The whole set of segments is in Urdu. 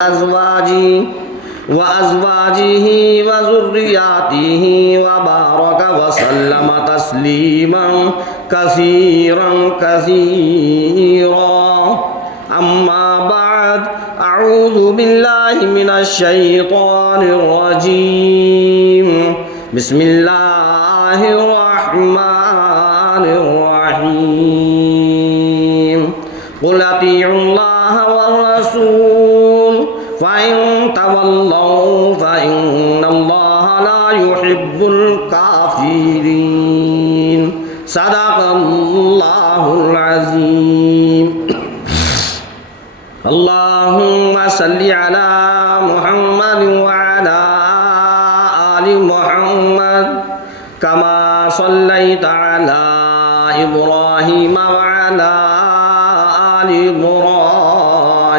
أزواجه وذرياته وبارك وسلم تسليما كثيرا أما بعد أعوذ بالله من الشيطان الرجيم بسم الله الرحمن الرحيم قل أطيعوا الله والرسول فإن تولوا فإن الله لا يحب الكافرين صدق الله العظيم اللهم صل على محمد وعلى آل محمد كما صليت على إبراهيم وعلى آل إبراهيم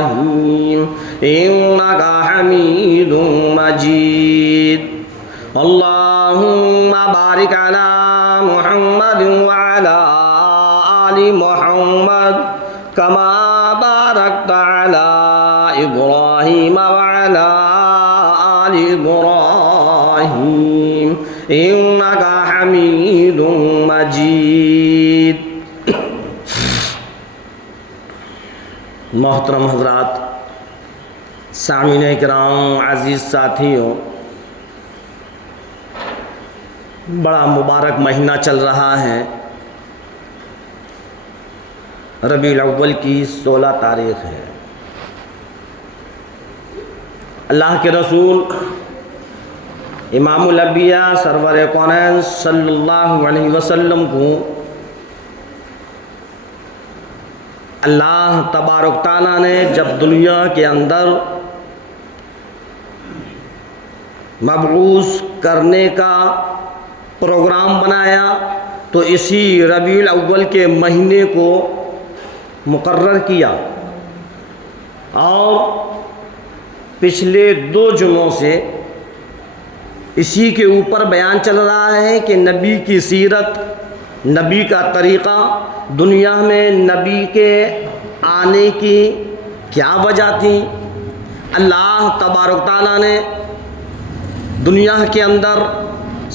إنك حميد مجيد اللهم بارك على محمد وعلى آل محمد كما باركت على إبراهيم وعلى آل إبراهيم إنك حميد مجيد. محترم حضرات، سامعین کرام، عزیز ساتھیوں، بڑا مبارک مہینہ چل رہا ہے. ربیع الاول کی 16 تاریخ ہے. اللہ کے رسول امام الانبیاء سرور کونین صلی اللہ علیہ وسلم کو اللہ تبارک تعالیٰ نے جب دنیا کے اندر مبعوث کرنے کا پروگرام بنایا تو اسی ربیع الاول کے مہینے کو مقرر کیا، اور پچھلے 2 جمعوں سے اسی کے اوپر بیان چل رہا ہے کہ نبی کی سیرت، نبی کا طریقہ، دنیا میں نبی کے آنے کی کیا وجہ تھی. اللہ تبارک تعالیٰ نے دنیا کے اندر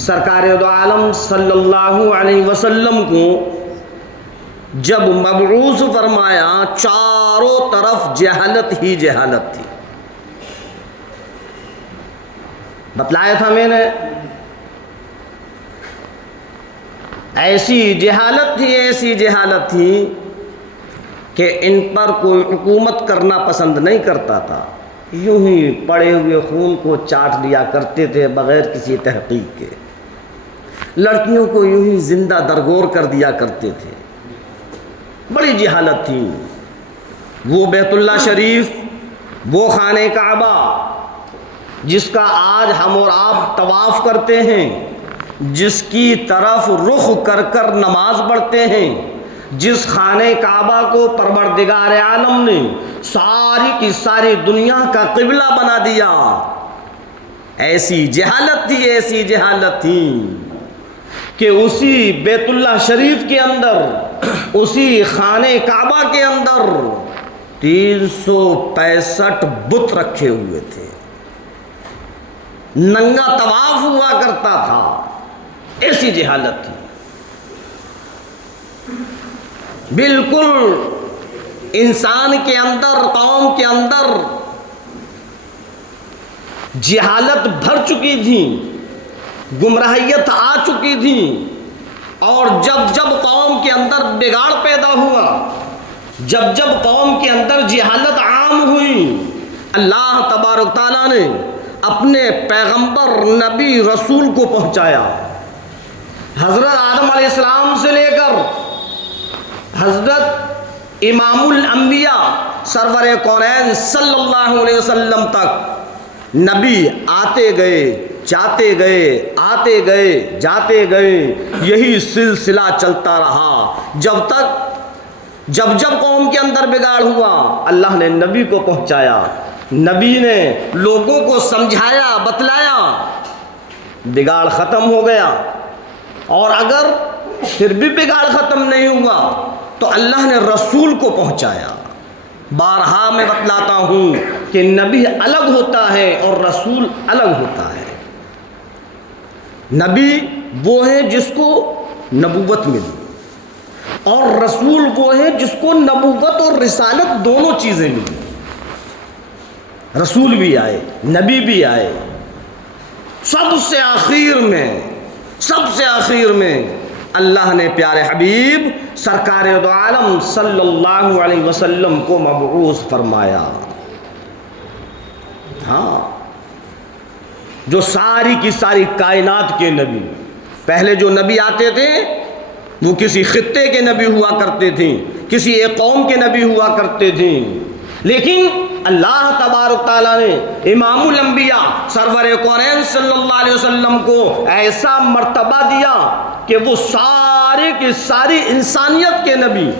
سرکار دو عالم صلی اللہ علیہ وسلم کو جب مبعوث فرمایا، چاروں طرف جہالت ہی جہالت تھی. بتلایا تھا میں نے، ایسی جہالت تھی کہ ان پر کوئی حکومت کرنا پسند نہیں کرتا تھا. یوں ہی پڑے ہوئے خون کو چاٹ لیا کرتے تھے بغیر کسی تحقیق کے. لڑکیوں کو یوں ہی زندہ درگور کر دیا کرتے تھے. بڑی جہالت تھی. وہ بیت اللہ شریف، وہ خانہ کعبہ جس کا آج ہم اور آپ طواف کرتے ہیں، جس کی طرف رخ کر کر نماز پڑھتے ہیں، جس خانہ کعبہ کو پروردگار عالم نے ساری کی ساری دنیا کا قبلہ بنا دیا، ایسی جہالت تھی کہ اسی بیت اللہ شریف کے اندر، اسی خانہ کعبہ کے اندر 365 بت رکھے ہوئے تھے. ننگا طواف ہوا کرتا تھا. ایسی جہالت تھی. بالکل انسان کے اندر، قوم کے اندر جہالت بھر چکی تھی، گمراہیت آ چکی تھی. اور جب قوم کے اندر بگاڑ پیدا ہوا، جب قوم کے اندر جہالت عام ہوئی، اللہ تبارک تعالیٰ نے اپنے پیغمبر، نبی، رسول کو پہنچایا. حضرت آدم علیہ السلام سے لے کر حضرت امام الانبیاء سرور کونین صلی اللہ علیہ وسلم تک نبی آتے گئے، جاتے گئے، آتے گئے، جاتے گئے. یہی سلسلہ چلتا رہا جب قوم کے اندر بگاڑ ہوا، اللہ نے نبی کو پہنچایا. نبی نے لوگوں کو سمجھایا، بتلایا، بگاڑ ختم ہو گیا. اور اگر پھر بھی بگاڑ ختم نہیں ہوا تو اللہ نے رسول کو پہنچایا. بارہا میں بتلاتا ہوں کہ نبی الگ ہوتا ہے اور رسول الگ ہوتا ہے۔ نبی وہ ہے جس کو نبوت ملی، اور رسول وہ ہے جس کو نبوت اور رسالت دونوں چیزیں ملی۔ رسول بھی آئے، نبی بھی آئے، سب سے آخر میں اللہ نے پیارے حبیب سرکار دو عالم صلی اللہ علیہ وسلم کو مبعوث فرمایا۔ ہاں، جو ساری کی ساری کائنات کے نبی، پہلے جو نبی آتے تھے وہ کسی خطے کے نبی ہوا کرتے تھے، کسی ایک قوم کے نبی ہوا کرتے تھے، لیکن اللہ تبارک تعالیٰ نے امام الانبیاء سرور کونین صلی اللہ علیہ وسلم کو ایسا مرتبہ دیا کہ وہ سارے کی ساری انسانیت کے نبی،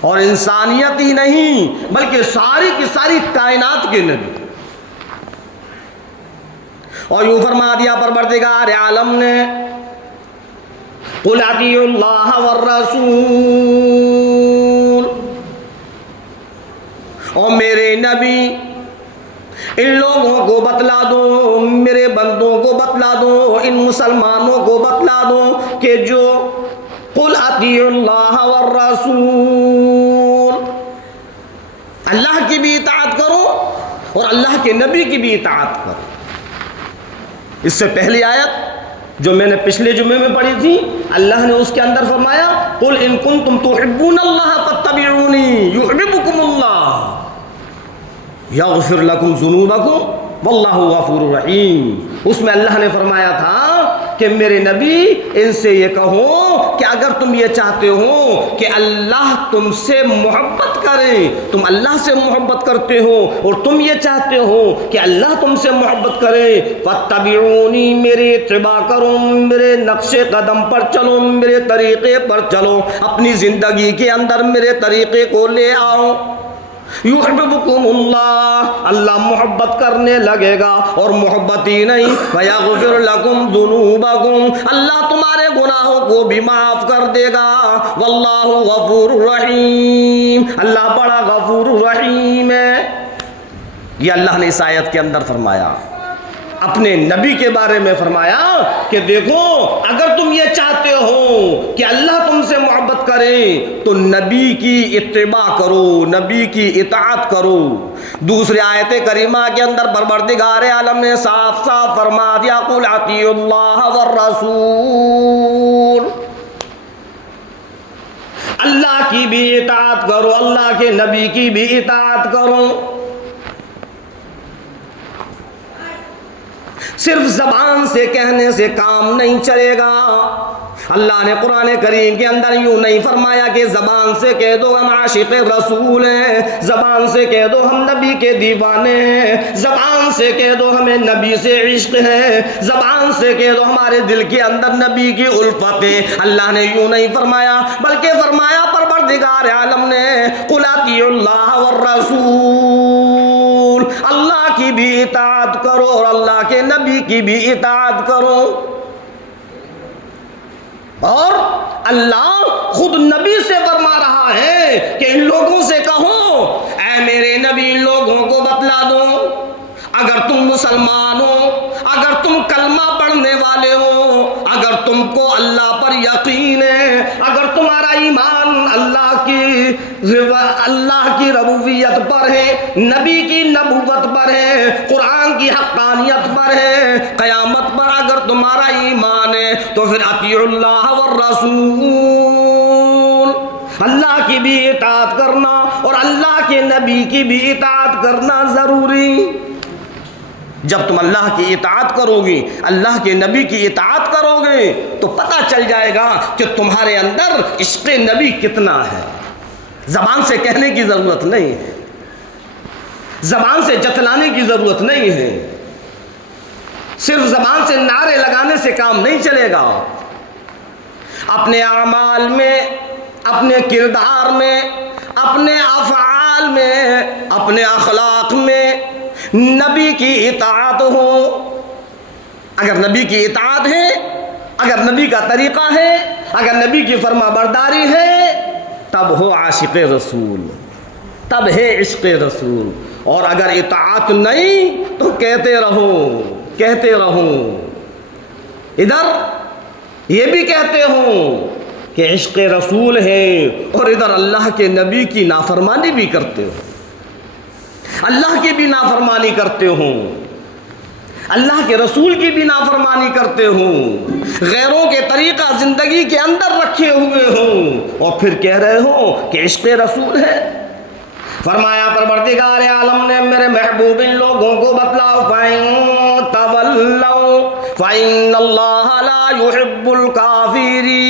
اور انسانیت ہی نہیں بلکہ ساری کی ساری کائنات کے نبی۔ اور یوں فرما دیا پروردگار عالم نے، قُلْ اطیعوا اللَّهَ وَالرَّسُولَ، اور میرے نبی ان لوگوں کو بتلا دو، میرے بندوں کو بتلا دو، ان مسلمانوں کو بتلا دو کہ جو قُلْ اطیعوا اللَّهَ وَالرَّسُولَ، اللہ کی بھی اطاعت کرو اور اللہ کے نبی کی بھی اطاعت کرو۔ اس سے پہلی آیت جو میں نے پچھلے جمعے میں پڑھی تھی، اللہ نے اس کے اندر فرمایا قُلْ إِن كُنتُمْ تُحِبُّونَ اللَّهَ فَاتَّبِعُونِي يُحْبِبْكُمُ اللَّهُ يَغْفِرْ لَكُمْ ذُنُوبَكُمْ وَاللَّهُ غَفُورٌ رَحِيمٌ۔ اس میں اللہ نے فرمایا تھا کہ میرے نبی ان سے یہ کہو کہ اگر تم یہ چاہتے ہو کہ اللہ تم سے محبت کرے، تم اللہ سے محبت کرتے ہو اور تم یہ چاہتے ہو کہ اللہ تم سے محبت کرے، فاتبعونی، میرے اتباع کرو، میرے نقش قدم پر چلو، میرے طریقے پر چلو، اپنی زندگی کے اندر میرے طریقے کو لے آؤ، یحببکم اللہ، اللہ محبت کرنے لگے گا، اور محبت ہی نہیں ویغفر لکم ذنوبکم، اللہ تمہارے گناہوں کو بھی معاف کر دے گا، واللہ غفور رحیم، اللہ بڑا غفور رحیم ہے۔ یہ اللہ نے اس آیت کے اندر فرمایا، اپنے نبی کے بارے میں فرمایا کہ دیکھو اگر تم یہ چاہتے ہو کہ اللہ تم سے محبت کرے تو نبی کی اتباع کرو، نبی کی اطاعت کرو۔ دوسری آیت کریمہ کے اندر پروردگار عالم نے صاف صاف فرما دیا قُلْ اطیعوا اللَّهَ وَالرَّسُولَ، اللہ کی بھی اطاعت کرو، اللہ کے نبی کی بھی اطاعت کرو۔ صرف زبان سے کہنے سے کام نہیں چلے گا۔ اللہ نے قرآن کریم کے اندر یوں نہیں فرمایا کہ زبان سے کہہ دو ہم عاشق رسول ہیں، زبان سے کہہ دو ہم نبی کے دیوانے ہیں، زبان سے کہہ دو ہمیں نبی سے عشق ہے، زبان سے کہہ دو ہمارے دل کے اندر نبی کی الفت ہے۔ اللہ نے یوں نہیں فرمایا بلکہ فرمایا پروردگار عالم نے قُلْ اطیعوا اللَّهَ وَالرَّسُولَ، اللہ کی بھی اطاعت کرو اور اللہ کے نبی کی بھی اطاعت کرو۔ اور اللہ خود نبی سے فرما رہا ہے کہ ان لوگوں سے کہو اے میرے نبی ان لوگوں کو بتلا دو، اگر تم مسلمان ہو، اگر تم کلمہ پڑھنے والے ہو، اگر تم کو اللہ پر یقین ہے، اگر تمہارا ایمان اللہ کی ربوبیت پر ہے، نبی کی نبوت پر ہے، قرآن کی حقانیت پر ہے، قیامت پر اگر تمہارا ایمان ہے تو پھر اطیعوا اللہ والرسول، اللہ کی بھی اطاعت کرنا اور اللہ کے نبی کی بھی اطاعت کرنا ضروری۔ جب تم اللہ کی اطاعت کرو گے، اللہ کے نبی کی اطاعت کرو گے تو پتہ چل جائے گا کہ تمہارے اندر عشق نبی کتنا ہے۔ زبان سے کہنے کی ضرورت نہیں ہے، زبان سے جتلانے کی ضرورت نہیں ہے، صرف زبان سے نعرے لگانے سے کام نہیں چلے گا۔ اپنے اعمال میں، اپنے کردار میں، اپنے افعال میں، اپنے اخلاق میں نبی کی اطاعت ہو۔ اگر نبی کی اطاعت ہے، اگر نبی کا طریقہ ہے، اگر نبی کی فرما برداری ہے، تب ہو عاشق رسول۔ تب ہے عشق رسول. اور اگر اطاعت نہیں تو کہتے رہو. ادھر یہ بھی کہتے ہوں کہ عشق رسول ہے اور ادھر اللہ کے نبی کی نافرمانی بھی کرتے ہو, اللہ کی بھی نافرمانی کرتے ہو, اللہ کے رسول کی بھی نافرمانی کرتے ہو, غیروں کے طریقہ زندگی کے اندر رکھے ہوئے ہو اور پھر کہہ رہے ہو کہ عشق رسول ہے. فرمایا پروردگار عالم نے میرے محبوب ان لوگوں کو بتلاؤ, فَإِن تَوَلَّوْا فَإِنَّ اللَّهَ لَا يُحِبُّ الْكَافِرِينَ.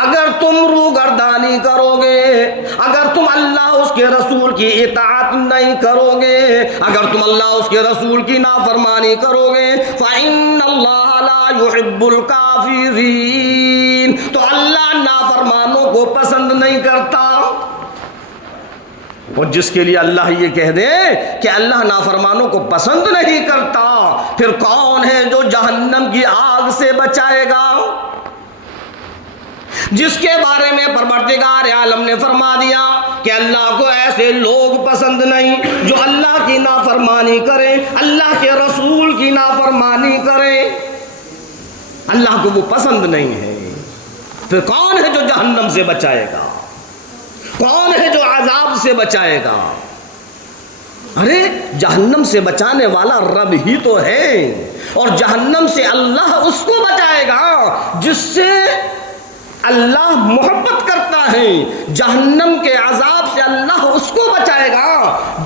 اگر تم روگردانی کرو گے, اگر تم اللہ اس کے رسول کی اطاعت نہیں کرو گے, اگر تم اللہ اس کے رسول کی نافرمانی کرو گے, فَإِنَّ اللَّهَ لَا يُحِبُّ الْكَافِرِينَ, تو اللہ نافرمانوں کو پسند نہیں کرتا. اور جس کے لیے اللہ یہ کہہ دے کہ اللہ نافرمانوں کو پسند نہیں کرتا, پھر کون ہے جو جہنم کی آگ سے بچائے گا؟ جس کے بارے میں پروردگار عالم نے فرما دیا کہ اللہ کو ایسے لوگ پسند نہیں جو اللہ کی نافرمانی کریں, اللہ کے رسول کی نافرمانی کریں, اللہ کو وہ پسند نہیں ہے. پھر کون ہے جو جہنم سے بچائے گا؟ کون ہے جو عذاب سے بچائے گا؟ ارے جہنم سے بچانے والا رب ہی تو ہے, اور جہنم سے اللہ اس کو بچائے گا جس سے اللہ محبت کرتا ہے. جہنم کے عذاب سے اللہ اس کو بچائے گا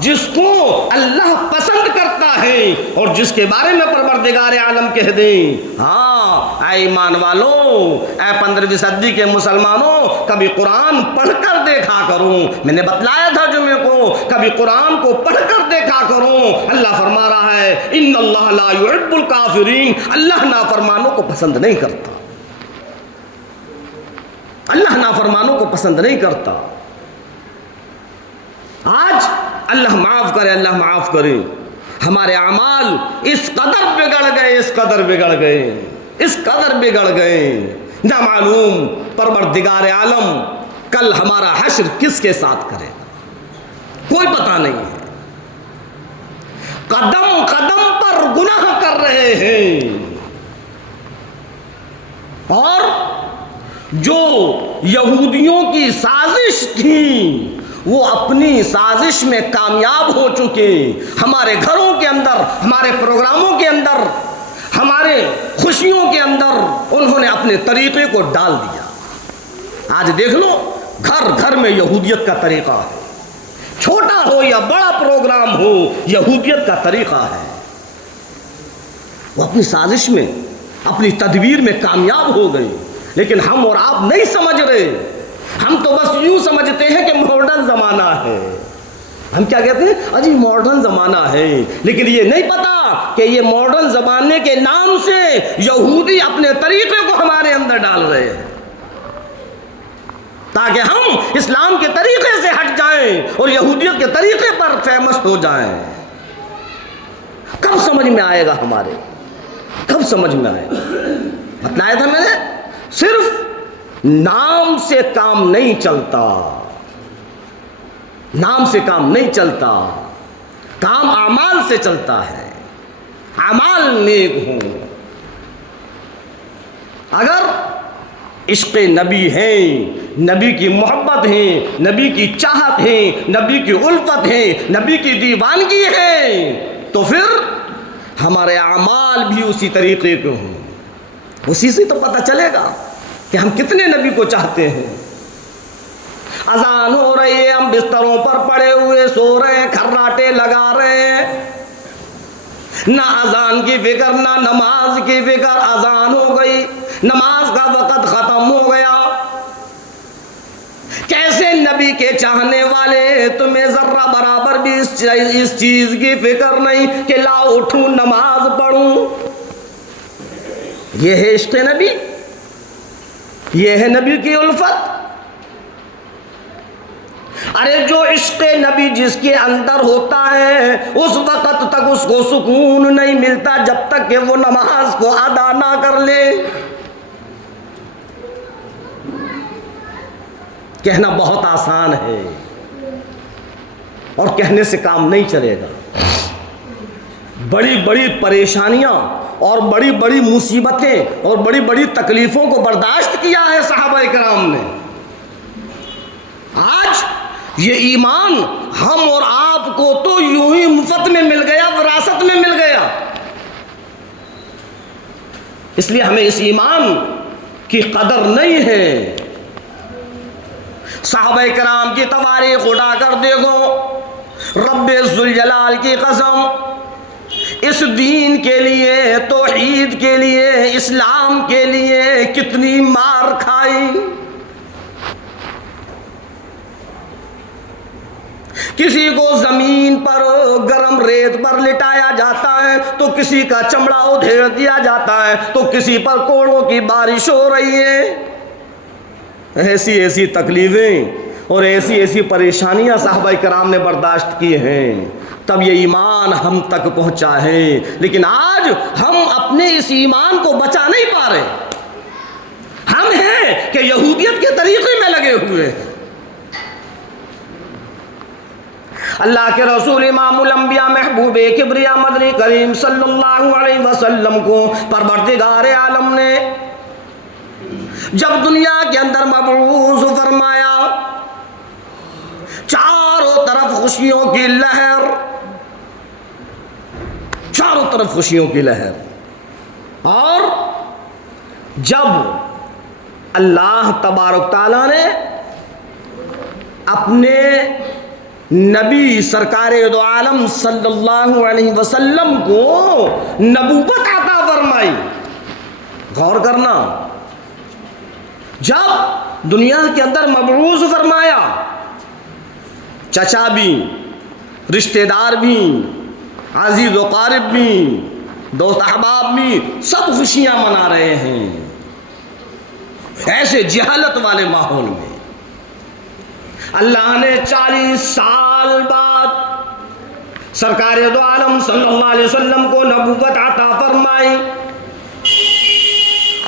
جس کو اللہ پسند کرتا ہے, اور جس کے بارے میں پروردگار عالم کہہ دیں, ہاں اے ایمان والو, اے 15ویں صدی کے مسلمانوں, کبھی قرآن پڑھ کر دیکھا کروں. میں نے بتلایا تھا جمعے کو, کبھی قرآن کو پڑھ کر دیکھا کروں. اللہ فرما رہا ہے ان اللہ لا يحب الکافرین, اللہ نافرمانوں کو پسند نہیں کرتا, اللہ نافرمانوں کو پسند نہیں کرتا. آج اللہ معاف کرے, اللہ معاف کرے, ہمارے اعمال اس قدر بگڑ گئے, نہ معلوم پروردگار عالم کل ہمارا حشر کس کے ساتھ کرے گا, کوئی پتہ نہیں ہے. قدم قدم پر گناہ کر رہے ہیں, اور جو یہودیوں کی سازش تھی وہ اپنی سازش میں کامیاب ہو چکے. ہمارے گھروں کے اندر, ہمارے پروگراموں کے اندر, ہمارے خوشیوں کے اندر انہوں نے اپنے طریقے کو ڈال دیا. آج دیکھ لو, گھر گھر میں یہودیت کا طریقہ ہے, چھوٹا ہو یا بڑا پروگرام ہو, یہودیت کا طریقہ ہے. وہ اپنی سازش میں, اپنی تدبیر میں کامیاب ہو گئے, لیکن ہم اور آپ نہیں سمجھ رہے. ہم تو بس یوں سمجھتے ہیں کہ ماڈرن زمانہ ہے. ہم کیا کہتے ہیں, اجی ماڈرن زمانہ ہے, لیکن یہ نہیں پتا کہ یہ ماڈرن زمانے کے نام سے یہودی اپنے طریقے کو ہمارے اندر ڈال رہے ہیں تاکہ ہم اسلام کے طریقے سے ہٹ جائیں اور یہودیت کے طریقے پر فیمس ہو جائیں. کب سمجھ میں آئے گا ہمارے, کب سمجھ میں آئے گا؟ بتلایا تھا میں نے, صرف نام سے کام نہیں چلتا, نام سے کام نہیں چلتا, کام اعمال سے چلتا ہے. اعمال نیک ہوں. اگر عشق نبی ہے, نبی کی محبت ہے, نبی کی چاہت ہے, نبی کی الفت ہے, نبی کی دیوانگی ہے, تو پھر ہمارے اعمال بھی اسی طریقے کے ہوں. اسی سے تو پتہ چلے گا کہ ہم کتنے نبی کو چاہتے ہیں. اذان ہو رہی ہے, ہم بستروں پر پڑے ہوئے سو رہے ہیں, کھراٹے لگا رہے ہیں, نہ اذان کی فکر نہ نماز کی فکر. اذان ہو گئی, نماز کا وقت ختم ہو گیا. کیسے نبی کے چاہنے والے, تمہیں ذرہ برابر بھی اس چیز کی فکر نہیں کہ لاؤ اٹھوں نماز پڑھوں. یہ ہے عشق نبی, یہ ہے نبی کی الفت. ارے جو عشق نبی جس کے اندر ہوتا ہے اس وقت تک اس کو سکون نہیں ملتا جب تک کہ وہ نماز کو ادا نہ کر لے. کہنا بہت آسان ہے, اور کہنے سے کام نہیں چلے گا. بڑی بڑی پریشانیاں اور بڑی بڑی مصیبتیں اور بڑی بڑی تکلیفوں کو برداشت کیا ہے صحابہ کرام نے. آج یہ ایمان ہم اور آپ کو تو یوں ہی مفت میں مل گیا، وراثت میں مل گیا. اس لیے ہمیں اس ایمان کی قدر نہیں ہے. صحابہ کرام کی تواریخ اٹھا کر دیکھو، رب ذوالجلال کی قسم، اس دین کے لیے، توحید کے لیے، اسلام کے لیے کتنی مار کھائی. کسی کو زمین پر گرم ریت پر لٹایا جاتا ہے تو کسی کا چمڑا ادھیڑ دیا جاتا ہے تو کسی پر کوڑوں کی بارش ہو رہی ہے. ایسی ایسی تکلیفیں اور ایسی ایسی پریشانیاں صحابہ کرام نے برداشت کی ہیں، تب یہ ایمان ہم تک پہنچا ہے. لیکن آج ہم اپنے اس ایمان کو بچا نہیں پا رہے. ہم ہیں کہ یہودیت کے طریقے میں لگے ہوئے ہیں. اللہ کے رسول امام الانبیاء محبوب کبریا مدنی کریم صلی اللہ علیہ وسلم کو پروردگار عالم نے جب دنیا کے اندر مبعوث فرمایا، چاروں طرف خوشیوں کی لہر، چاروں طرف خوشیوں کی لہر. اور جب اللہ تبارک تعالیٰ نے اپنے نبی سرکار دو عالم صلی اللہ علیہ وسلم کو نبوت عطا فرمائی، غور کرنا، جب دنیا کے اندر مبعوث فرمایا، چچا بھی، رشتہ دار بھی، عزیز و قارب بھی، دوست احباب بھی، سب خوشیاں منا رہے ہیں. ایسے جہالت والے ماحول میں اللہ نے 40 سال بعد سرکار دو عالم صلی اللہ علیہ وسلم کو نبوت عطا فرمائی،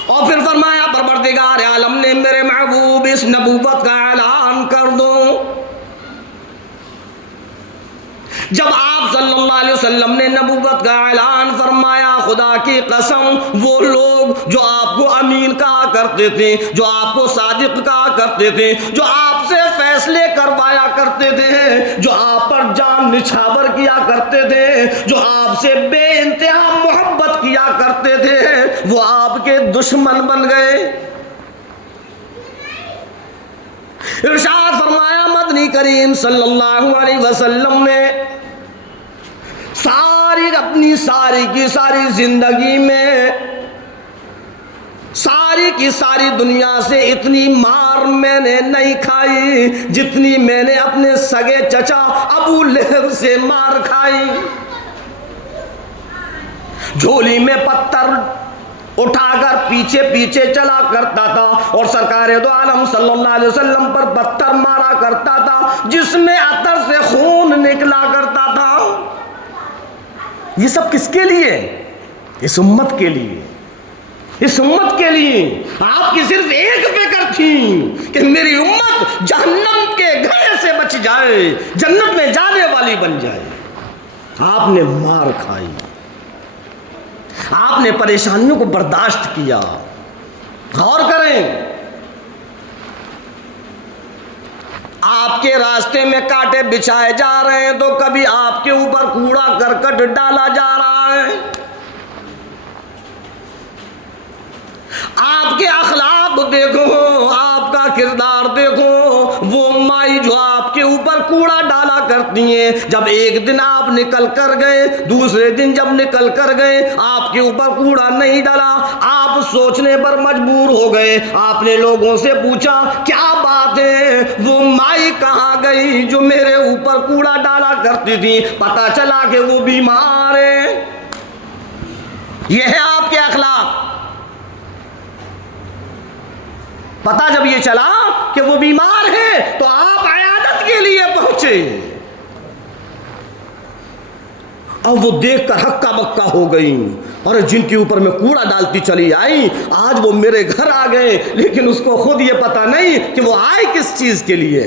اور پھر فرمایا پروردگار عالم نے میرے محبوب اس نبوت کا اعلان کر دو. جب آپ صلی اللہ علیہ وسلم نے نبوت کا اعلان فرمایا، خدا کی قسم وہ لوگ جو آپ کو امین کہا کرتے تھے، جو آپ کو صادق کہا کرتے تھے، جو آپ سے فیصلے کروایا کرتے تھے، جو آپ پر جان نچھاور کیا کرتے تھے، جو آپ سے بے انتہا محبت کیا کرتے تھے، وہ آپ کے دشمن بن گئے. ارشاد فرمایا مدنی کریم صلی اللہ علیہ وسلم نے اپنی ساری کی ساری زندگی میں ساری کی ساری دنیا سے اتنی مار میں نے نہیں کھائی جتنی میں نے اپنے سگے چچا ابو لہب سے مار کھائی. جھولی میں پتھر اٹھا کر پیچھے پیچھے چلا کرتا تھا اور سرکار دو عالم صلی اللہ علیہ وسلم پر پتھر مارا کرتا تھا جس میں عطر سے خون نکلا کرتا تھا. یہ سب کس کے لیے؟ اس امت کے لیے. اس امت کے لیے آپ کی صرف ایک فکر تھی کہ میری امت جہنم کے گھر سے بچ جائے، جنت میں جانے والی بن جائے. آپ نے مار کھائی، آپ نے پریشانیوں کو برداشت کیا. غور کریں، آپ کے راستے میں کانٹے بچھائے جا رہے ہیں تو کبھی آپ کے اوپر کوڑا کرکٹ ڈالا جا رہا ہے. آپ کے اخلاق دیکھو، آپ کا کردار دیکھو. وہ مائی جو آپ کے اوپر کوڑا ڈالا کرتی ہیں، جب ایک دن آپ نکل کر گئے، دوسرے دن جب نکل کر گئے آپ کے اوپر کوڑا نہیں ڈالا، آپ سوچنے پر مجبور ہو گئے. آپ نے لوگوں سے پوچھا کیا بات ہے، وہ مائی کہاں گئی جو میرے اوپر کوڑا ڈالا کرتی تھی؟ پتہ چلا کہ وہ بیمار ہے. یہ ہے آپ کے اخلاق. پتہ جب یہ چلا کہ وہ بیمار ہے تو آپ عیادت کے لیے پہنچے، اور وہ دیکھ کر ہکا بکا ہو گئی، اور جن کے اوپر میں کوڑا ڈالتی چلی آئی آج وہ میرے گھر آ گئے، لیکن اس کو خود یہ پتہ نہیں کہ وہ آئے کس چیز کے لیے.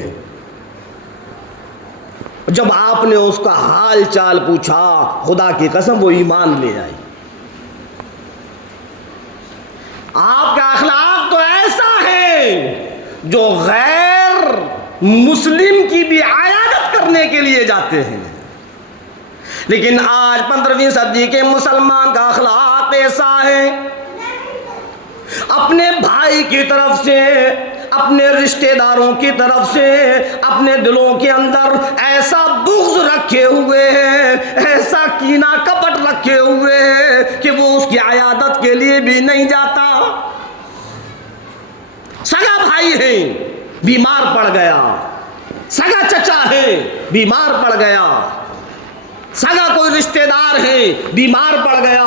جب آپ نے اس کا حال چال پوچھا، خدا کی قسم وہ ایمان لے آئی۔ آپ کا اخلاق تو ایسا ہے جو غیر مسلم کی بھی عیادت کرنے کے لیے جاتے ہیں، لیکن آج 15ویں صدی کے مسلمان کا اخلاق ایسا ہے، اپنے بھائی کی طرف سے، اپنے رشتہ داروں کی طرف سے اپنے دلوں کے اندر ایسا بغض رکھے ہوئے ہیں، ایسا کینہ کپٹ رکھے ہوئے ہیں کہ وہ اس کی عیادت کے لیے بھی نہیں جاتا۔ سگا بھائی ہے بیمار پڑ گیا، سگا چچا ہے بیمار پڑ گیا، سگا کوئی رشتہ دار ہے بیمار پڑ گیا،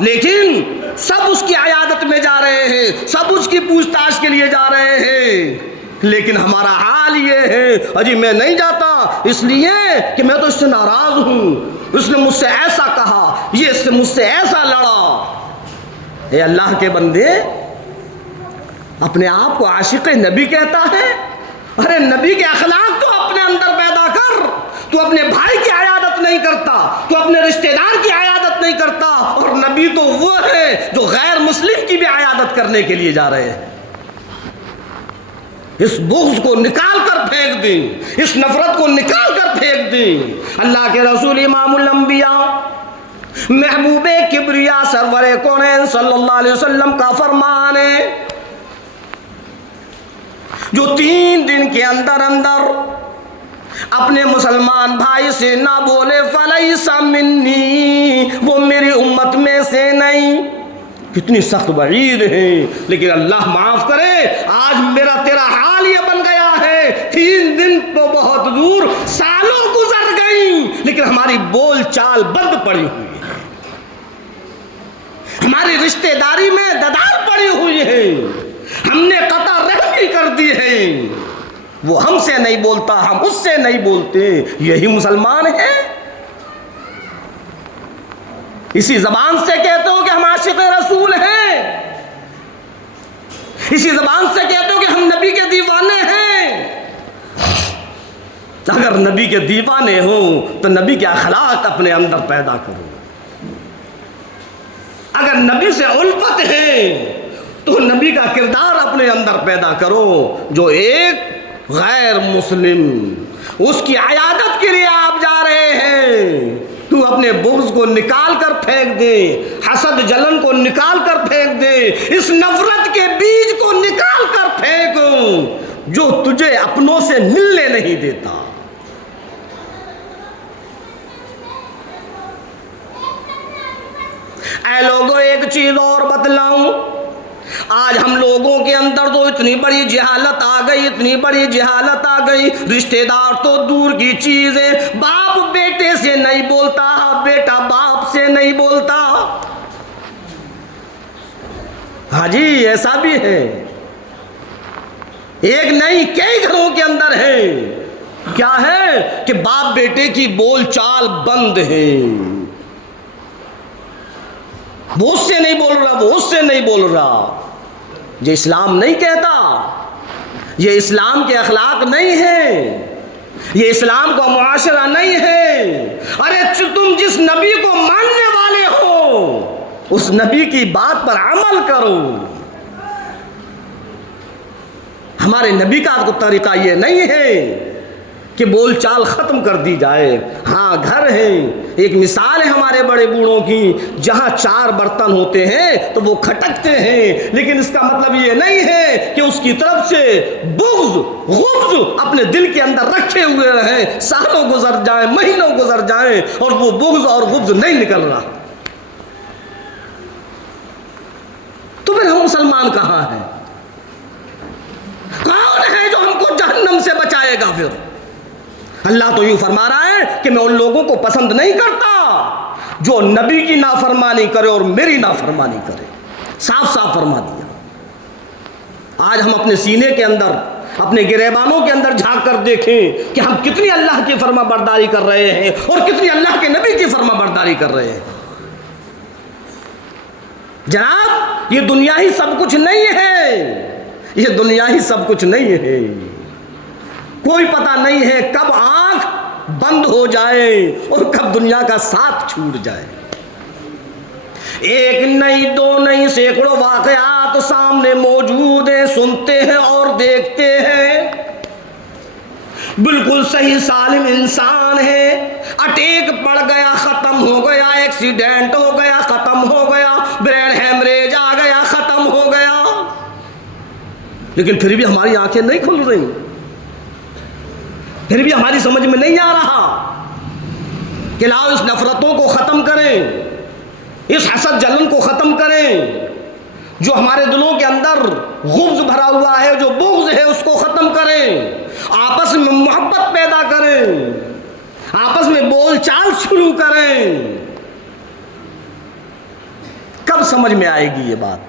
لیکن سب اس کی عیادت میں جا رہے ہیں، سب اس کی پوچھ تاچھ کے لیے جا رہے ہیں، لیکن ہمارا حال یہ ہے اجی میں نہیں جاتا اس لیے کہ میں تو اس سے ناراض ہوں، اس نے مجھ سے ایسا کہا، یہ اس سے مجھ سے ایسا لڑا۔ اے اللہ کے بندے، اپنے آپ کو عاشق نبی کہتا ہے؟ ارے نبی کے اخلاق تو اپنے اندر پیدا کر۔ تو اپنے بھائی کی عیادت نہیں کرتا، تو اپنے رشتہ دار کی عیادت نہیں کرتا، اور نبی تو وہ ہے جو غیر مسلم کی بھی عیادت کرنے کے لیے جا رہے ہیں۔ اس بغض کو نکال کر پھینک دیں، اس نفرت کو نکال کر پھینک دیں۔ اللہ کے رسول امام الانبیاء محبوب کبریا سرور کونین صلی اللہ علیہ وسلم کا فرمان ہے، جو 3 دن کے اندر اندر اپنے مسلمان بھائی سے نہ بولے فلیس منی، وہ میری امت میں سے نہیں۔ کتنی سخت وعید ہے، لیکن اللہ معاف کرے آج میرا تیرا حال یہ بن گیا ہے، 3 دن تو بہت دور، سالوں گزر گئی، لیکن ہماری بول چال بند پڑی ہوئی ہے، ہماری رشتہ داری میں ددار پڑی ہوئی ہے، ہم نے قطع رحمی کر دی ہے، وہ ہم سے نہیں بولتا، ہم اس سے نہیں بولتے۔ یہی مسلمان ہے؟ اسی زبان سے کہتے ہو کہ ہم عاشق رسول ہیں، اسی زبان سے کہتے ہو کہ ہم نبی کے دیوانے ہیں۔ اگر نبی کے دیوانے ہوں تو نبی کے اخلاق اپنے اندر پیدا کرو، اگر نبی سے الفت ہے تو نبی کا کردار اپنے اندر پیدا کرو۔ جو ایک غیر مسلم اس کی عیادت کے لیے آپ جا رہے ہیں، تو اپنے بغض کو نکال کر پھینک دے، حسد جلن کو نکال کر پھینک دے، اس نفرت کے بیج کو نکال کر پھینک جو تجھے اپنوں سے ملنے نہیں دیتا۔ اے لوگوں، ایک چیز اور بتلاؤں، آج ہم لوگوں کے اندر تو اتنی بڑی جہالت آ گئی، اتنی بڑی جہالت آ گئی، رشتہ دار تو دور کی چیز ہے، باپ بیٹے سے نہیں بولتا، بیٹا باپ سے نہیں بولتا۔ ہاں جی، ایسا بھی ہے، ایک نہیں کئی گھروں کے اندر ہے۔ کیا ہے کہ باپ بیٹے کی بول چال بند ہے، وہ اس سے نہیں بول رہا، وہ اس سے نہیں بول رہا۔ یہ اسلام نہیں کہتا، یہ اسلام کے اخلاق نہیں ہے، یہ اسلام کا معاشرہ نہیں ہے۔ ارے تم جس نبی کو ماننے والے ہو اس نبی کی بات پر عمل کرو۔ ہمارے نبی کا طریقہ یہ نہیں ہے کہ بول چال ختم کر دی جائے۔ ہاں گھر ہے، ایک مثال ہے ہمارے بڑے بوڑھوں کی، جہاں 4 برتن ہوتے ہیں تو وہ کھٹکتے ہیں، لیکن اس کا مطلب یہ نہیں ہے کہ اس کی طرف سے بغض غبض اپنے دل کے اندر رکھے ہوئے رہیں، سالوں گزر جائیں، مہینوں گزر جائیں اور وہ بغض اور غبض نہیں نکل رہا، تو پھر ہم مسلمان کہاں ہیں؟ کون ہے جو ہم کو جہنم سے بچائے گا؟ پھر اللہ تو یوں فرما رہا ہے کہ میں ان لوگوں کو پسند نہیں کرتا جو نبی کی نافرمانی کرے اور میری نافرمانی کرے۔ صاف صاف فرما دیا۔ آج ہم اپنے سینے کے اندر، اپنے گریبانوں کے اندر جھانک کر دیکھیں کہ ہم کتنی اللہ کی فرما برداری کر رہے ہیں اور کتنی اللہ کے نبی کی فرما برداری کر رہے ہیں۔ جناب، یہ دنیا ہی سب کچھ نہیں ہے، یہ دنیا ہی سب کچھ نہیں ہے۔ کوئی پتہ نہیں ہے کب آنکھ بند ہو جائے اور کب دنیا کا ساتھ چھوٹ جائے۔ ایک نہیں دو نہیں سینکڑوں واقعات سامنے موجود ہیں، سنتے ہیں اور دیکھتے ہیں۔ بالکل صحیح سالم انسان ہے، اٹیک پڑ گیا ختم ہو گیا، ایکسیڈنٹ ہو گیا ختم ہو گیا، برین ہیمریج آ گیا ختم ہو گیا، لیکن پھر بھی ہماری آنکھیں نہیں کھل رہی، پھر بھی ہماری سمجھ میں نہیں آ رہا کہ لاؤ اس نفرتوں کو ختم کریں، اس حسد جلن کو ختم کریں، جو ہمارے دلوں کے اندر غبض بھرا ہوا ہے، جو بغض ہے اس کو ختم کریں، آپس میں محبت پیدا کریں، آپس میں بول چال شروع کریں۔ کب سمجھ میں آئے گی یہ بات؟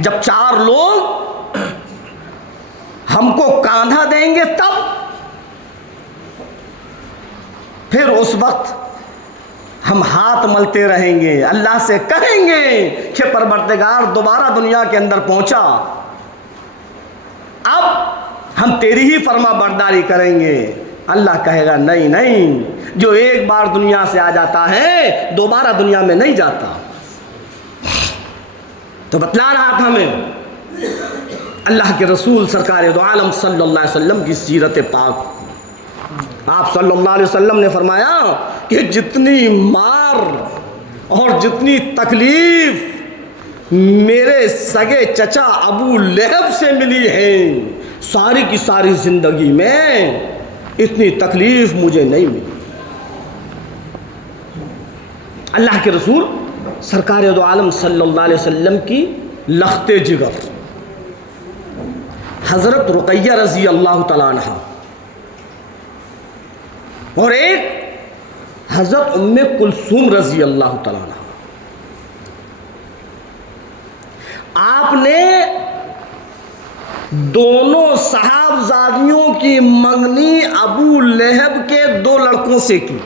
جب چار لوگ ہم کو کاندھا دیں گے تب، پھر اس وقت ہم ہاتھ ملتے رہیں گے، اللہ سے کہیں گے کہ پروردگار دوبارہ دنیا کے اندر پہنچا، اب ہم تیری ہی فرما برداری کریں گے۔ اللہ کہے گا نہیں نہیں، جو ایک بار دنیا سے آ جاتا ہے دوبارہ دنیا میں نہیں جاتا۔ تو بتلا رہا تھا میں اللہ کے رسول سرکار دو عالم صلی اللہ علیہ وسلم کی سیرت پاک۔ آپ صلی اللہ علیہ وسلم نے فرمایا کہ جتنی مار اور جتنی تکلیف میرے سگے چچا ابو لہب سے ملی ہے، ساری کی ساری زندگی میں اتنی تکلیف مجھے نہیں ملی۔ اللہ کے رسول سرکار دو عالم صلی اللہ علیہ وسلم کی لخت جگر حضرت رقیہ رضی اللہ تعالیٰ عنہ اور ایک حضرت ام کلثوم رضی اللہ تعالیٰ عنہ، آپ نے دونوں صحابزادیوں کی منگنی ابو لہب کے دو لڑکوں سے کی۔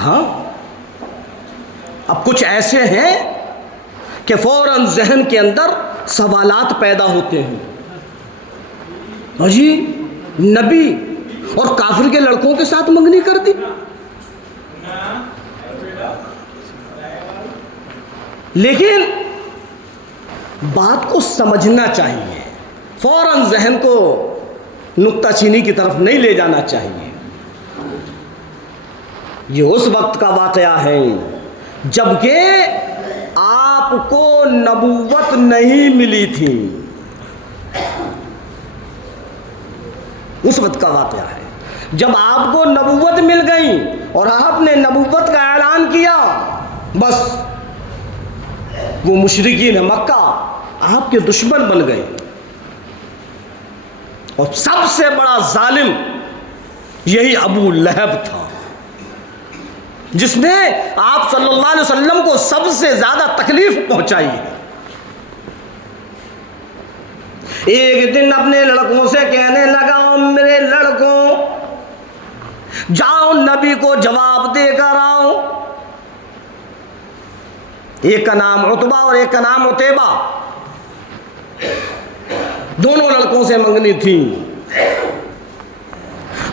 ہاں، اب کچھ ایسے ہیں کہ فوراً ذہن کے اندر سوالات پیدا ہوتے ہیں، جی نبی اور کافر کے لڑکوں کے ساتھ منگنی کر دی، لیکن بات کو سمجھنا چاہیے، فوراً ذہن کو نکتہ چینی کی طرف نہیں لے جانا چاہیے۔ یہ اس وقت کا واقعہ ہے جبکہ آپ کو نبوت نہیں ملی تھی، اس وقت کا واقعہ ہے جب آپ کو نبوت مل گئی اور آپ نے نبوت کا اعلان کیا، بس وہ مشرکین مکہ آپ کے دشمن بن گئے، اور سب سے بڑا ظالم یہی ابو لہب تھا جس نے آپ صلی اللہ علیہ وسلم کو سب سے زیادہ تکلیف پہنچائی ہے۔ ایک دن اپنے لڑکوں سے کہنے لگا، میرے لڑکوں جاؤ نبی کو جواب دے کر آؤ۔ ایک کا نام عتبہ اور ایک کا نام عتیبہ، دونوں لڑکوں سے منگنی تھی،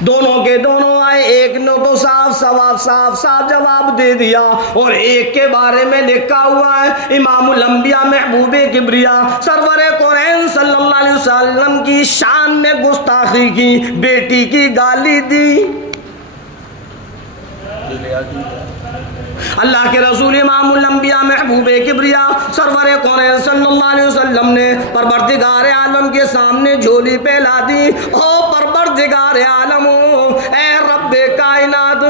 دونوں کے دونوں آئے، ایک نے تو صاف جواب دے دیا، اور ایک کے بارے میں لکھا ہوا ہے امام الانبیاء محبوب کبریا سرور قرآن صلی اللہ علیہ وسلم کی شان میں گستاخی کی، بیٹی کی گالی دی۔ اللہ کے رسول امام الانبیاء محبوب کبریا سرور قرآن صلی اللہ علیہ وسلم نے پروردگار عالم کے سامنے جھولی پھیلا دی، او پروردگار عالم، اے رب کائنات،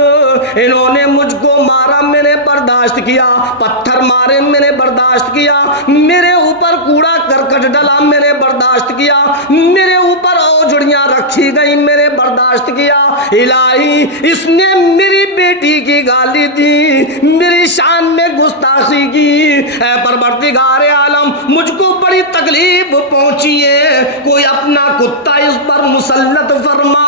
انہوں نے مجھ کو مارا میں نے برداشت کیا، پتھر مارے میں نے برداشت کیا، میرے اوپر کوڑا کرکٹ ڈلا میں نے برداشت کیا، میرے اوپر اوجڑیاں رکھی گئی میں نے برداشت کیا، الہی اس نے میری بیٹی کی گالی دی، میری شان میں گستاخی کی، اے پروردگار عالم مجھ کو بڑی تکلیف پہنچی ہے، کوئی اپنا کتا اس پر مسلط فرما۔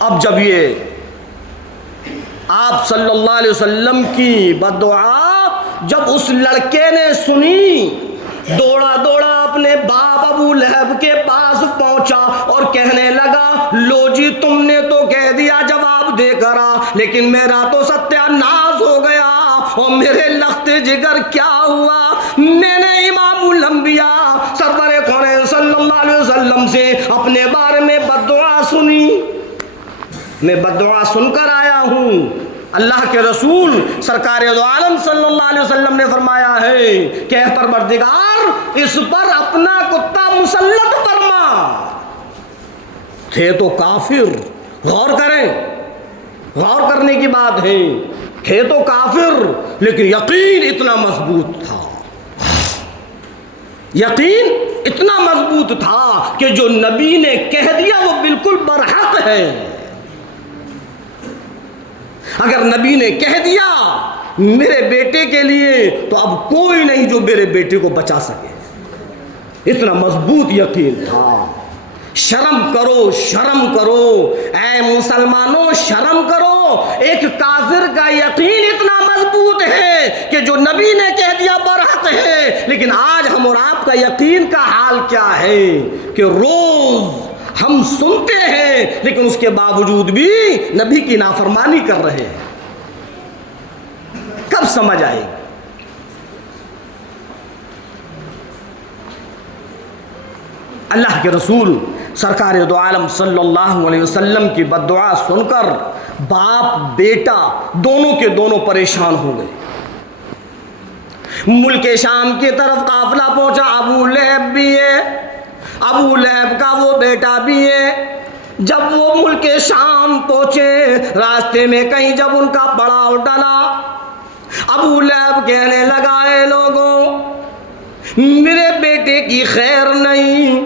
اب جب یہ آپ صلی اللہ علیہ وسلم کی بددعا جب اس لڑکے نے سنی دوڑا دوڑا اپنے باپ ابو لہب کے پاس پہنچا اور کہنے لگا لو جی تم نے تو کہہ دیا جواب دے کر لیکن میرا تو ستیہ ناز ہو گیا اور میرے لخت جگر کیا ہوا. میں نے امام الانبیاء سرور کون صلی اللہ علیہ وسلم سے اپنے بارے میں بددعا سنی. میں بددعا سن کر آیا ہوں. اللہ کے رسول سرکار دو عالم صلی اللہ علیہ وسلم نے فرمایا ہے کہ اے پروردگار اس پر اپنا کتا مسلط فرما. تھے تو کافر. غور کریں, غور کرنے کی بات ہے. تھے تو کافر لیکن یقین اتنا مضبوط تھا, یقین اتنا مضبوط تھا کہ جو نبی نے کہہ دیا وہ بالکل برحق ہے. اگر نبی نے کہہ دیا میرے بیٹے کے لیے تو اب کوئی نہیں جو میرے بیٹے کو بچا سکے. اتنا مضبوط یقین تھا. شرم کرو, شرم کرو اے مسلمانوں, شرم کرو. ایک کافر کا یقین اتنا مضبوط ہے کہ جو نبی نے کہہ دیا برحق ہے. لیکن آج ہم اور آپ کا یقین کا حال کیا ہے کہ روز ہم سنتے ہیں لیکن اس کے باوجود بھی نبی کی نافرمانی کر رہے ہیں. کب سمجھ آئے گی؟ اللہ کے رسول سرکار دو عالم صلی اللہ علیہ وسلم کی بددعا سن کر باپ بیٹا دونوں کے دونوں پریشان ہو گئے. ملک شام کی طرف قافلہ پہنچا. ابو لہب بھی ہے, ابو لہب کا وہ بیٹا بھی ہے. جب وہ ملک شام پہنچے راستے میں کہیں جب ان کا پڑاؤ ڈلا, ابو لہب کہنے لگا اے لوگوں میرے بیٹے کی خیر نہیں.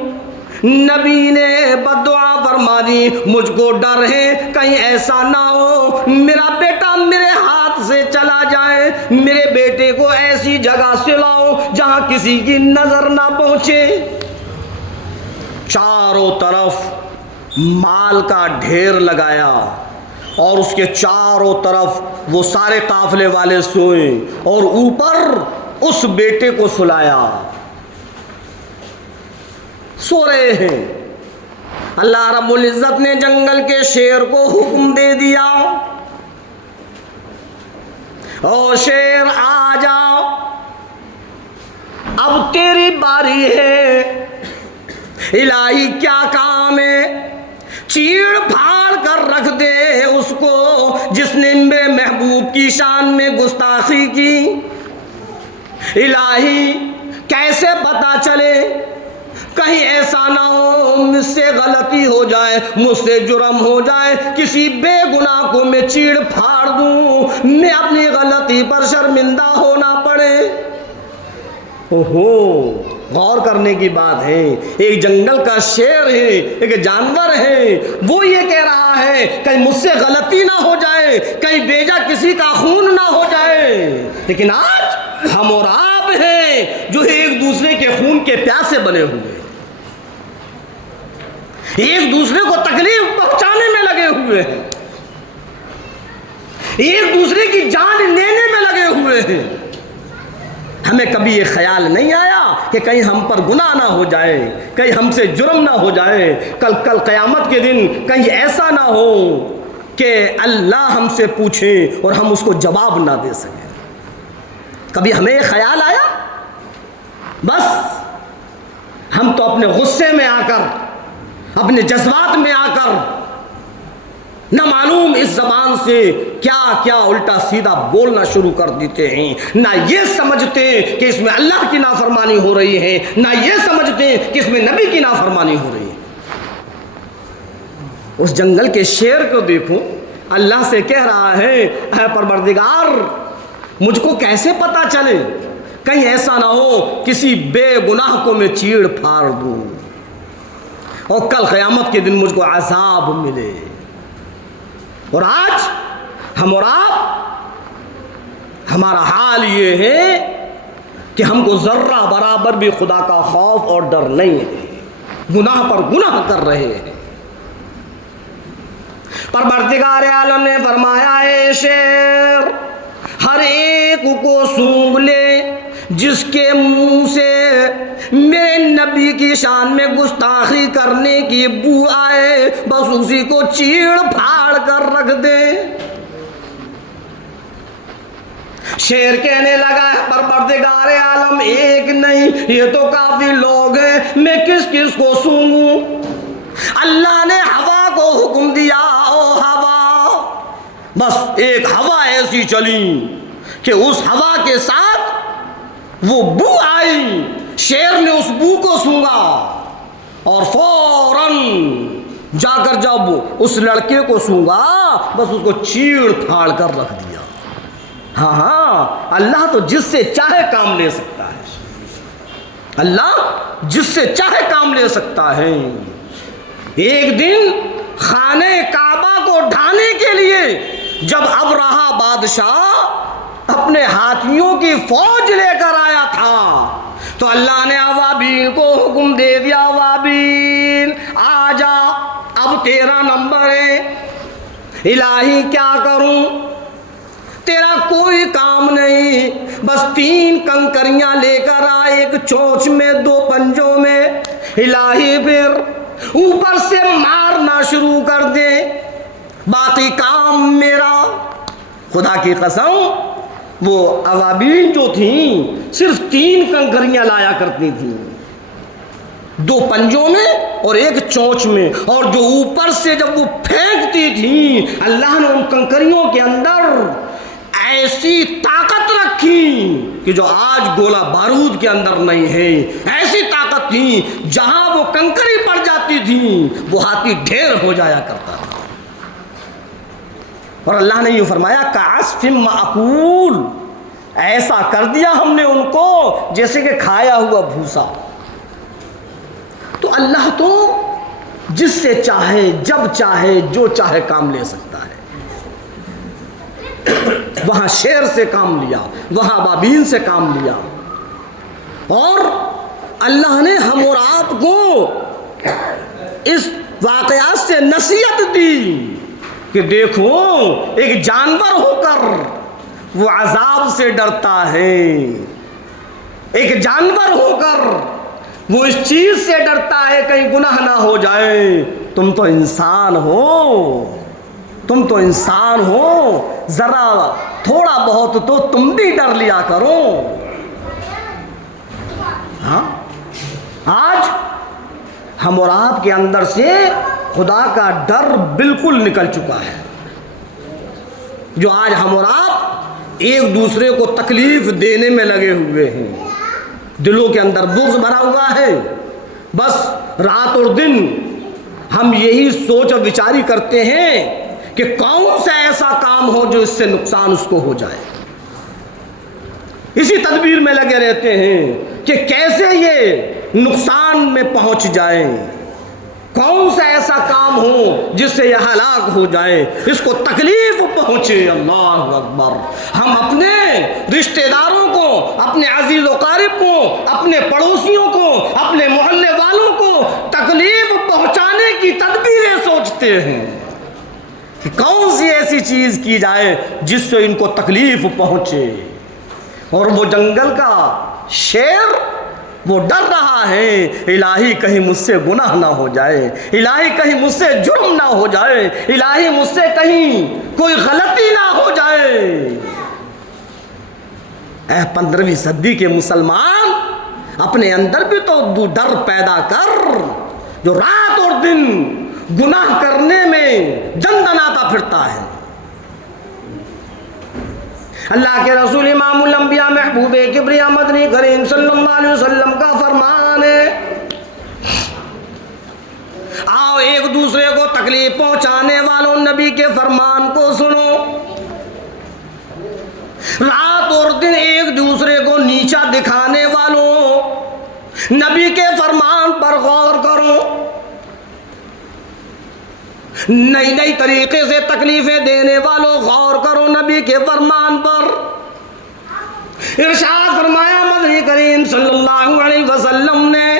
نبی نے بددعا فرما دی, مجھ کو ڈر ہے کہیں ایسا نہ ہو میرا بیٹا میرے ہاتھ سے چلا جائے. میرے بیٹے کو ایسی جگہ سے لاؤ جہاں کسی کی نظر نہ پہنچے. چاروں طرف مال کا ڈھیر لگایا اور اس کے چاروں طرف وہ سارے قافلے والے سوئے اور اوپر اس بیٹے کو سلایا. سو رہے ہیں. اللہ رب العزت نے جنگل کے شیر کو حکم دے دیا او شیر آ جاؤ اب تیری باری ہے. الہی کیا کام ہے؟ چیڑ پھاڑ کر رکھ دے اس کو جس نے میرے محبوب کی شان میں گستاخی کی. الہی کیسے پتا چلے کہیں ایسا نہ ہو مجھ سے غلطی ہو جائے, مجھ سے جرم ہو جائے, کسی بے گناہ کو میں چیڑ پھاڑ دوں, میں اپنی غلطی پر شرمندہ ہونا پڑے. اوہو, غور کرنے کی بات ہے. ایک جنگل کا شیر ہے, ایک جانور ہے, وہ یہ کہہ رہا ہے کہیں مجھ سے غلطی نہ ہو جائے, کہیں بیجا کسی کا خون نہ ہو جائے. لیکن آج ہم اور آپ ہیں جو ایک دوسرے کے خون کے پیاسے بنے ہوئے, ایک دوسرے کو تکلیف پہنچانے میں لگے ہوئے ہیں, ایک دوسرے کی جان لینے میں لگے ہوئے ہیں. ہمیں کبھی یہ خیال نہیں آیا کہ کہیں ہم پر گناہ نہ ہو جائے, کہیں ہم سے جرم نہ ہو جائے, کل قیامت کے دن کہیں ایسا نہ ہو کہ اللہ ہم سے پوچھے اور ہم اس کو جواب نہ دے سکیں. کبھی ہمیں یہ خیال آیا؟ بس ہم تو اپنے غصے میں آ کر, اپنے جذبات میں آ کر نہ معلوم اس زبان سے کیا کیا الٹا سیدھا بولنا شروع کر دیتے ہیں. نہ یہ سمجھتے کہ اس میں اللہ کی نافرمانی ہو رہی ہے, نہ یہ سمجھتے کہ اس میں نبی کی نافرمانی ہو رہی ہے. اس جنگل کے شیر کو دیکھو, اللہ سے کہہ رہا ہے اے پروردگار مجھ کو کیسے پتا چلے کہیں ایسا نہ ہو کسی بے گناہ کو میں چیڑ پھاڑ دوں اور کل قیامت کے دن مجھ کو عذاب ملے. اور آج ہم اور آپ, ہمارا حال یہ ہے کہ ہم کو ذرہ برابر بھی خدا کا خوف اور ڈر نہیں ہے, گناہ پر گناہ کر رہے ہیں. پروردگار عالم نے فرمایا اے شیر ہر ایک کو سونگ لے, جس کے منہ سے میرے نبی کی شان میں گستاخی کرنے کی بو آئے بس اسی کو چیڑ پھاڑ کر رکھ دے۔ شیر کہنے لگا پروردگار عالم ایک نہیں یہ تو کافی لوگ ہیں، میں کس کس کو سونگوں؟ اللہ نے ہوا کو حکم دیا، او ہوا، بس ایک ہوا ایسی چلی کہ اس ہوا کے ساتھ وہ بو آئی، شیر نے اس بو کو سونگا اور فوراً جا کر جب اس لڑکے کو سونگا بس اس کو چیڑ پھاڑ کر رکھ دیا۔ ہاں ہاں، اللہ تو جس سے چاہے کام لے سکتا ہے، اللہ جس سے چاہے کام لے سکتا ہے۔ ایک دن خانہ کعبہ کو ڈھانے کے لیے جب ابرہہ بادشاہ اپنے ہاتھیوں کی فوج لے کر آیا تھا تو اللہ نے ابابیل کو حکم دے دیا، ابابیل آ جا، اب تیرا نمبر ہے۔ الہی کیا کروں؟ تیرا کوئی کام نہیں، بس 3 کنکریاں لے کر آ، ایک چونچ میں 2 پنجوں میں، الہی پھر اوپر سے مارنا شروع کر دے، باقی کام میرا۔ خدا کی قسم وہ ابابیل جو تھیں صرف 3 کنکریاں لایا کرتی تھیں، 2 پنجوں میں اور ایک چونچ میں، اور جو اوپر سے جب وہ پھینکتی تھیں اللہ نے ان کنکریوں کے اندر ایسی طاقت رکھی کہ جو آج گولہ بارود کے اندر نہیں ہے، ایسی طاقت تھی جہاں وہ کنکری پڑ جاتی تھی وہ ہاتھی ڈھیر ہو جایا کرتا تھا۔ اور اللہ نے یہ فرمایا کعصف مأکول، ایسا کر دیا ہم نے ان کو جیسے کہ کھایا ہوا بھوسا۔ تو اللہ تو جس سے چاہے جب چاہے جو چاہے کام لے سکتا ہے۔ وہاں شیر سے کام لیا، وہاں ابابیل سے کام لیا، اور اللہ نے ہم اور آپ کو اس واقعات سے نصیحت دی کہ دیکھو ایک جانور ہو کر وہ عذاب سے ڈرتا ہے، ایک جانور ہو کر وہ اس چیز سے ڈرتا ہے کہیں گناہ نہ ہو جائے، تم تو انسان ہو، تم تو انسان ہو، ذرا تھوڑا بہت تو تم بھی ڈر لیا کرو۔ ہاں آج ہم اور آپ کے اندر سے خدا کا ڈر بالکل نکل چکا ہے، جو آج ہم اور آپ ایک دوسرے کو تکلیف دینے میں لگے ہوئے ہیں، دلوں کے اندر بغض بھرا ہوا ہے، بس رات اور دن ہم یہی سوچ و بچاری کرتے ہیں کہ کون سا ایسا کام ہو جو اس سے نقصان اس کو ہو جائے، اسی تدبیر میں لگے رہتے ہیں کہ کیسے یہ نقصان میں پہنچ جائے، کون سا ایسا کام ہو جس سے یہ ہلاک ہو جائے، اس کو تکلیف پہنچے۔ اللہ اکبر، ہم اپنے رشتہ داروں کو، اپنے عزیز و قارب کو، اپنے پڑوسیوں کو، اپنے محلے والوں کو تکلیف پہنچانے کی تدبیریں سوچتے ہیں کہ کون سی ایسی چیز کی جائے جس سے ان کو تکلیف پہنچے، اور وہ جنگل کا شیر وہ ڈر رہا ہے الہی کہیں مجھ سے گناہ نہ ہو جائے، الہی کہیں مجھ سے جرم نہ ہو جائے، الہی مجھ سے کہیں کوئی غلطی نہ ہو جائے۔ اے 15ویں صدی کے مسلمان، اپنے اندر بھی تو ڈر پیدا کر، جو رات اور دن گناہ کرنے میں دندناتا پھرتا ہے۔ اللہ کے رسول امام الانبیاء محبوب کبریا مدنی کریم صلی اللہ علیہ وسلم کا فرمان ہے، آؤ ایک دوسرے کو تکلیف پہنچانے والوں نبی کے فرمان کو سنو، رات اور دن ایک دوسرے کو نیچا دکھانے والوں نبی کے فرمان پر غور کرو، نئی نئی طریقے سے تکلیفیں دینے والوں غور کرو نبی کے فرمان پر۔ ارشاد فرمایا مدنی کریم صلی اللہ علیہ وسلم نے،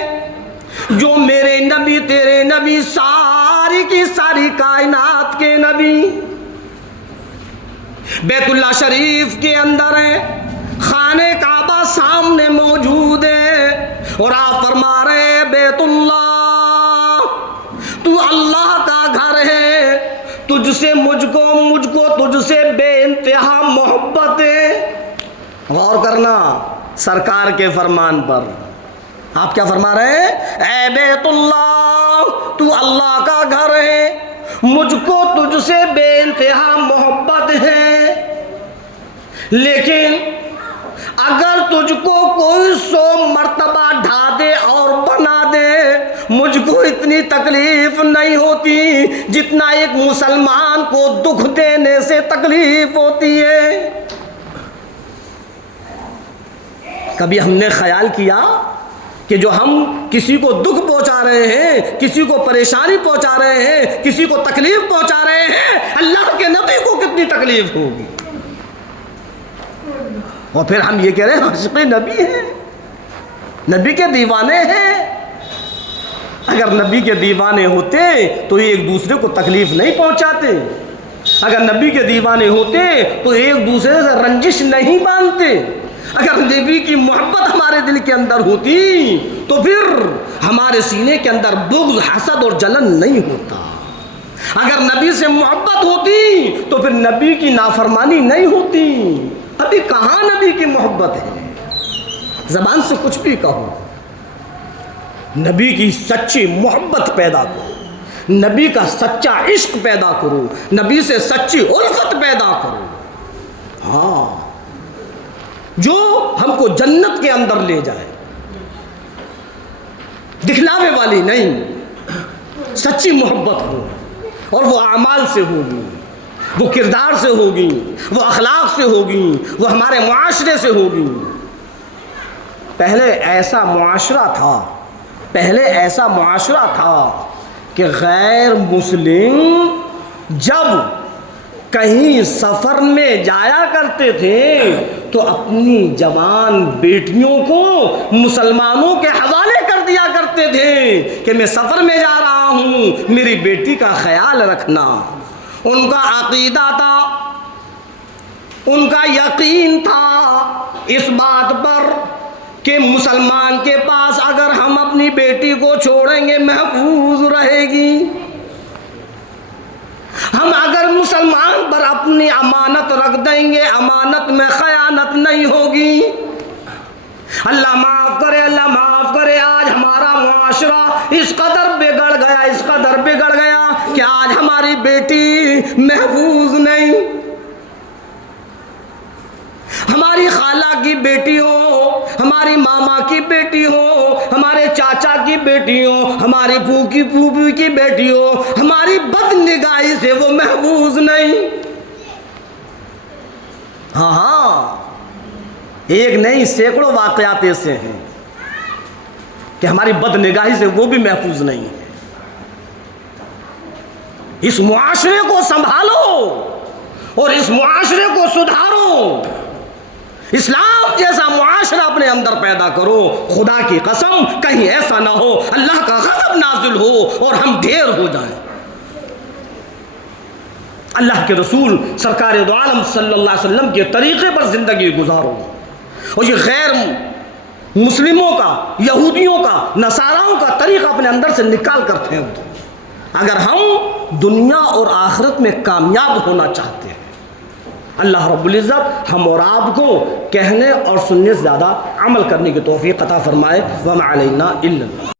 جو میرے نبی تیرے نبی ساری کی ساری کائنات کے نبی بیت اللہ شریف کے اندر ہیں، خانہ کعبہ سامنے موجود ہے اور آپ فرما رہے بیت اللہ تو اللہ کا گھر ہے، تجھ سے مجھ کو تجھ سے بے انتہا محبت ہے۔ غور کرنا سرکار کے فرمان پر، آپ کیا فرما رہے ہیں؟ اے بیت اللہ تو اللہ کا گھر ہے، مجھ کو تجھ سے بے انتہا محبت ہے، لیکن اگر تجھ کو کوئی 100 مرتبہ ڈھا دے اور بنا دے مجھ کو اتنی تکلیف نہیں ہوتی جتنا ایک مسلمان کو دکھ دینے سے تکلیف ہوتی ہے۔ کبھی ہم نے خیال کیا کہ جو ہم کسی کو دکھ پہنچا رہے ہیں، کسی کو پریشانی پہنچا رہے ہیں، کسی کو تکلیف پہنچا رہے ہیں، اللہ کے نبی کو کتنی تکلیف ہوگی؟ اور پھر ہم یہ کہہ رہے ہیں عاشق نبی ہیں، نبی کے دیوانے ہیں۔ اگر نبی کے دیوانے ہوتے تو یہ ایک دوسرے کو تکلیف نہیں پہنچاتے، اگر نبی کے دیوانے ہوتے تو ایک دوسرے سے رنجش نہیں باندھتے، اگر نبی کی محبت ہمارے دل کے اندر ہوتی تو پھر ہمارے سینے کے اندر بغض، حسد اور جلن نہیں ہوتا، اگر نبی سے محبت ہوتی تو پھر نبی کی نافرمانی نہیں ہوتی۔ ابھی کہاں نبی کی محبت ہے؟ زبان سے کچھ بھی کہو، نبی کی سچی محبت پیدا کرو، نبی کا سچا عشق پیدا کرو، نبی سے سچی الفت پیدا کرو، ہاں جو ہم کو جنت کے اندر لے جائے، دکھلاوے والی نہیں، سچی محبت ہو، اور وہ اعمال سے ہوگی، وہ کردار سے ہوگی، وہ اخلاق سے ہوگی، وہ ہمارے معاشرے سے ہوگی۔ پہلے ایسا معاشرہ تھا کہ غیر مسلم جب کہیں سفر میں جایا کرتے تھے تو اپنی جوان بیٹیوں کو مسلمانوں کے حوالے کر دیا کرتے تھے کہ میں سفر میں جا رہا ہوں، میری بیٹی کا خیال رکھنا۔ ان کا عقیدہ تھا، ان کا یقین تھا اس بات پر کہ مسلمان کے پاس اگر ہم اپنی بیٹی کو چھوڑیں گے محفوظ رہے گی، ہم اگر مسلمان پر اپنی امانت رکھ دیں گے امانت میں خیانت نہیں ہوگی۔ اللہ معاف کرے آج ہمارا معاشرہ اس قدر بگڑ گیا کہ آج ہماری بیٹی محفوظ نہیں، ہماری خالہ کی بیٹی ہو، ہماری ماما کی بیٹی ہو، ہمارے چاچا کی بیٹی ہو، ہماری پھوپھی کی بیٹی ہو، ہماری بد نگاہی سے وہ محفوظ نہیں۔ ہاں ایک نہیں سینکڑوں واقعات ایسے ہیں کہ ہماری بد نگاہی سے وہ بھی محفوظ نہیں ہے۔ اس معاشرے کو سنبھالو اور اس معاشرے کو سدھارو، اسلام جیسا معاشرہ اپنے اندر پیدا کرو۔ خدا کی قسم کہیں ایسا نہ ہو اللہ کا غضب نازل ہو اور ہم ڈھیر ہو جائیں۔ اللہ کے رسول سرکار دو عالم صلی اللہ علیہ وسلم کے طریقے پر زندگی گزارو، اور یہ غیر مسلموں کا، یہودیوں کا، نصاراؤں کا طریقہ اپنے اندر سے نکال کر پھینک دو اگر ہم دنیا اور آخرت میں کامیاب ہونا چاہتے ہیں۔ اللہ رب العزت ہم اور آپ کو کہنے اور سننے سے زیادہ عمل کرنے کی توفیق عطا فرمائے۔ وما علینا الا اللہ۔